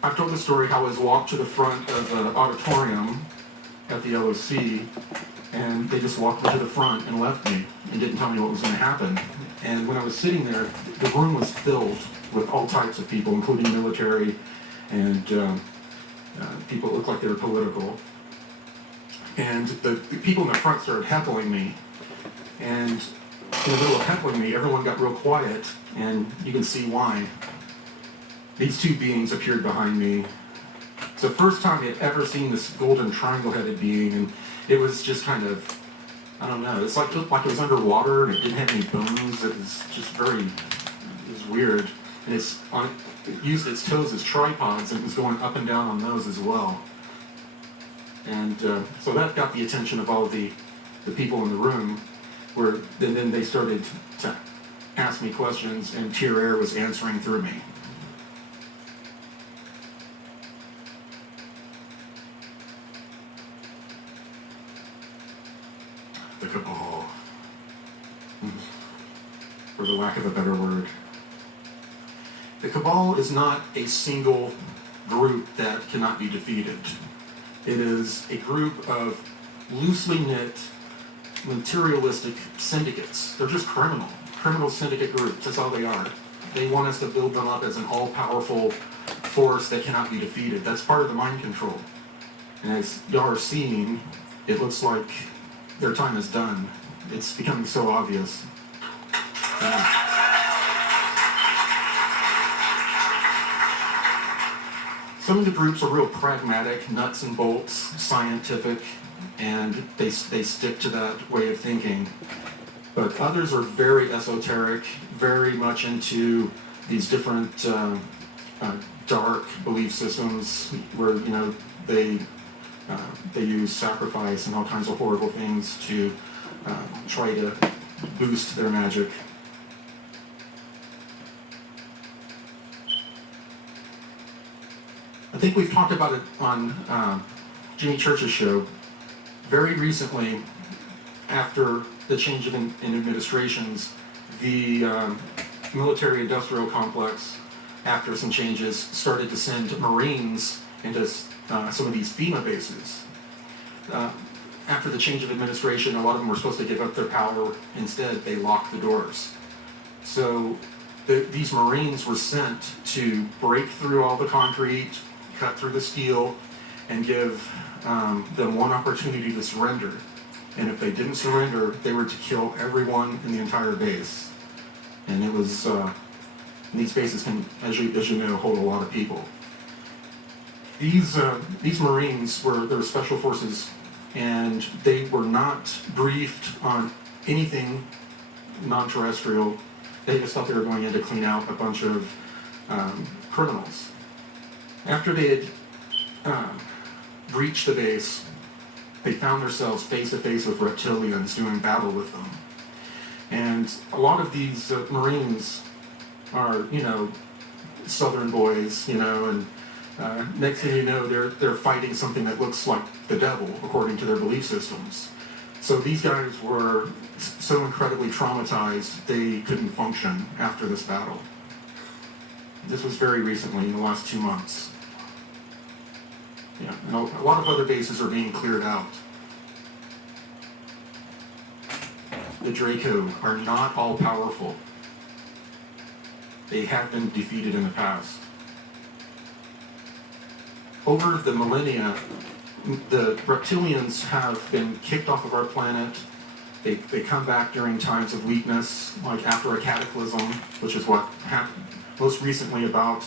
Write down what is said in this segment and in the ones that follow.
I've told the story how I was walked to the front of the auditorium at the LOC, and they just walked me to the front and left me and didn't tell me what was going to happen. And when I was sitting there, the room was filled with all types of people, including military and people that looked like they were political. And the people in the front started heckling me. And in the middle of heckling me, everyone got real quiet, and you can see why. These two beings appeared behind me. It's the first time I had ever seen this golden triangle-headed being, and it was just kind of, I don't know, it's like it was underwater and it didn't have any bones. It was just it was weird. And it used its toes as tripods, and it was going up and down on those as well. And so that got the attention of all the people in the room, and then they started to ask me questions, and Tier Air was answering through me. The cabal, for the lack of a better word. The cabal is not a single group that cannot be defeated. It is a group of loosely knit, materialistic syndicates. They're just criminal syndicate groups. That's all they are. They want us to build them up as an all-powerful force that cannot be defeated. That's part of the mind control. And as y'all are seeing, it looks like their time is done. It's becoming so obvious. Some of the groups are real pragmatic, nuts and bolts, scientific, and they stick to that way of thinking. But others are very esoteric, very much into these different dark belief systems where, you know, they use sacrifice and all kinds of horrible things to try to boost their magic. I think we've talked about it on Jimmy Church's show. Very recently, after the change in administrations, the military-industrial complex, after some changes, started to send Marines into some of these FEMA bases. After the change of administration, a lot of them were supposed to give up their power. Instead, they locked the doors. So these Marines were sent to break through all the concrete, cut through the steel, and give them one opportunity to surrender. And if they didn't surrender, they were to kill everyone in the entire base. And it was, these bases can, as you know, hold a lot of people. These Marines they were special forces, and they were not briefed on anything non-terrestrial. They just thought they were going in to clean out a bunch of criminals. After they had breached the base, they found themselves face to face with reptilians doing battle with them. And a lot of these Marines are, you know, Southern boys, you know, and next thing you know, they're fighting something that looks like the devil, according to their belief systems. So these guys were so incredibly traumatized, they couldn't function after this battle. This was very recently, in the last 2 months. Yeah, and a lot of other bases are being cleared out. The Draco are not all powerful. They have been defeated in the past. Over the millennia, the reptilians have been kicked off of our planet. They come back during times of weakness, like after a cataclysm, which is what happened most recently about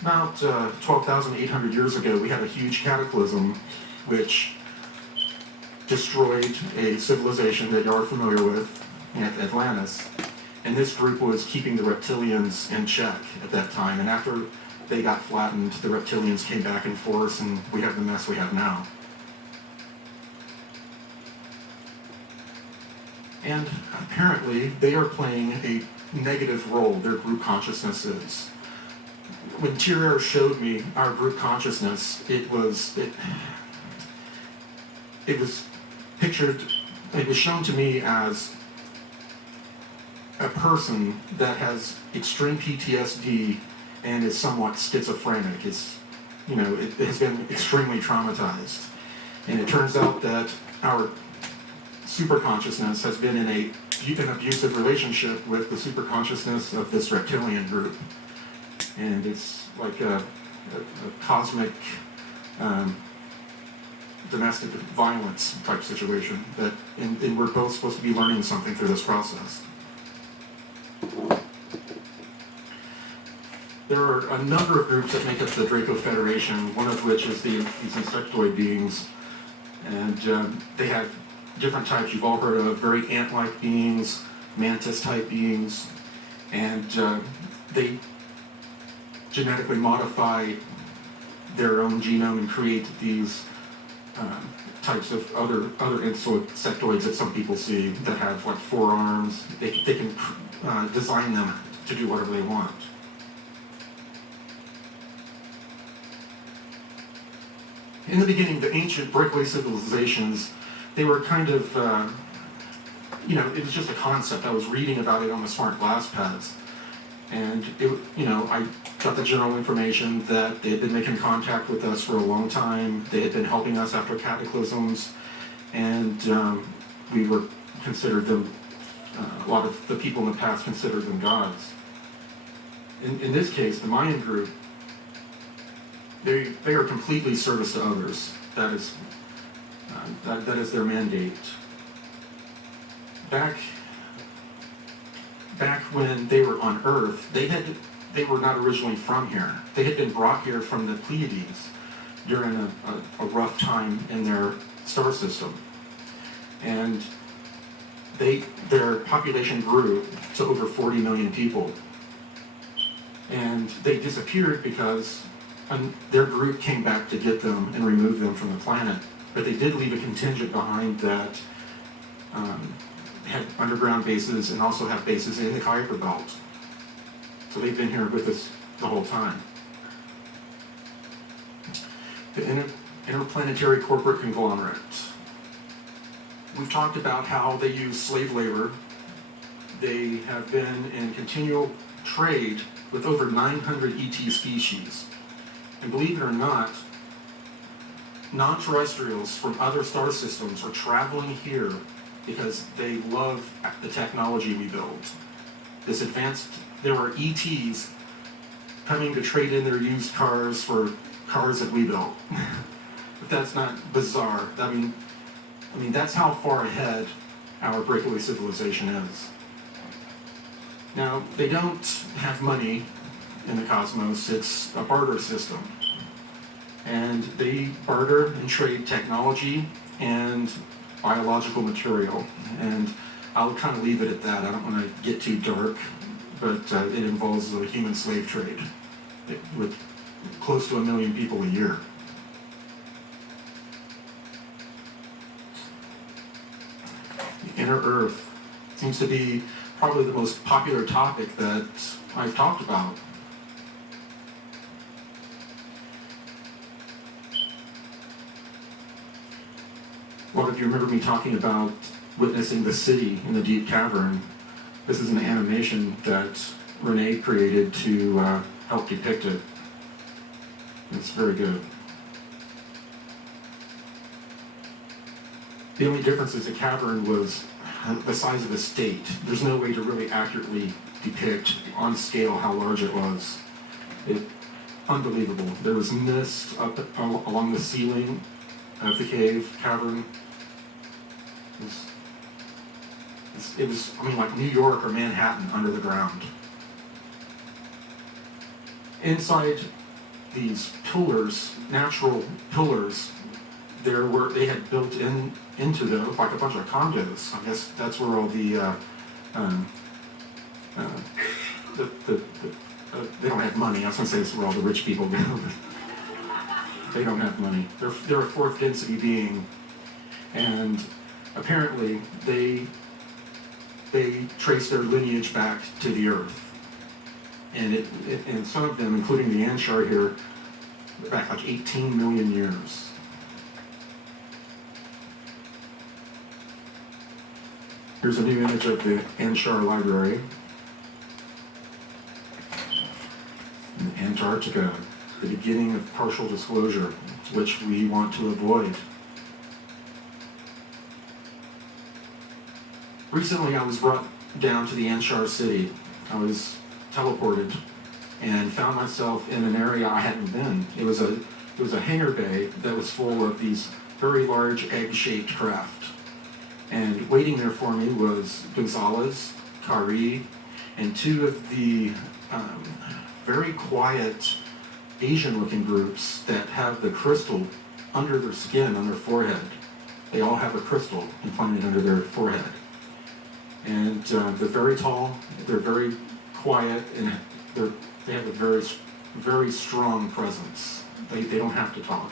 12,800 years ago. We had a huge cataclysm which destroyed a civilization that you are familiar with, Atlantis. And this group was keeping the reptilians in check at that time. And after they got flattened, the reptilians came back in force, and we have the mess we have now. And apparently, they are playing a negative role, their group consciousness is. When Tier Air showed me our group consciousness, it was pictured, it was shown to me as a person that has extreme PTSD and is somewhat schizophrenic. it has been extremely traumatized. And it turns out that our superconsciousness has been in an abusive relationship with the superconsciousness of this reptilian group. And it's like a cosmic domestic violence type situation and we're both supposed to be learning something through this process. There are a number of groups that make up the Draco Federation, one of which is these insectoid beings. And they have different types you've all heard of, very ant-like beings, mantis-type beings, and they genetically modify their own genome and create these types of other insectoids that some people see that have like 4 arms. They can design them to do whatever they want. In the beginning, the ancient breakaway civilizations, they were kind of, it was just a concept. I was reading about it on the smart glass pads. And, I got the general information that they had been making contact with us for a long time. They had been helping us after cataclysms. And we were considered them, a lot of the people in the past considered them gods. In this case, the Mayan group, they are completely service to others. That is their mandate. Back when they were on Earth, they were not originally from here. They had been brought here from the Pleiades during a rough time in their star system, and their population grew to over 40 million people, and they disappeared because their group came back to get them and remove them from the planet. But they did leave a contingent behind that had underground bases and also have bases in the Kuiper Belt. So they've been here with us the whole time. The interplanetary corporate conglomerate. We've talked about how they use slave labor. They have been in continual trade with over 900 ET species. And believe it or not, non-terrestrials from other star systems are traveling here because they love the technology we build. There are ETs coming to trade in their used cars for cars that we built. If that's not bizarre, I mean, that's how far ahead our breakaway civilization is. Now, they don't have money in the cosmos. It's a barter system. And they barter and trade technology and biological material. And I'll kind of leave it at that. I don't want to get too dark, but it involves the human slave trade with close to 1 million people a year. The inner Earth seems to be probably the most popular topic that I've talked about. A lot of you remember me talking about witnessing the city in the deep cavern. This is an animation that Renee created to help depict it. It's very good. The only difference is the cavern was the size of a state. There's no way to really accurately depict on scale how large it was. Unbelievable. There was mist up along the ceiling of the cavern. It was like New York or Manhattan under the ground. Inside these pillars, natural pillars, they had built into them, looked like a bunch of condos. I guess that's where all they don't have money. I was going to say this is where all the rich people go, but they don't have money. They're a fourth density being, and apparently they trace their lineage back to the Earth. And some of them, including the Anshar here, back like 18 million years. Here's a new image of the Anshar Library in Antarctica. the beginning of partial disclosure, which we want to avoid. Recently, I was brought down to the Anshar city. I was teleported and found myself in an area I hadn't been. It was a hangar bay that was full of these very large egg-shaped craft. And waiting there for me was Gonzalez, Kari, and two of the very quiet Asian-looking groups that have the crystal under their skin, on their forehead. They all have a crystal implanted under their forehead. And they're very tall, they're very quiet, and they have a very, very strong presence. They don't have to talk.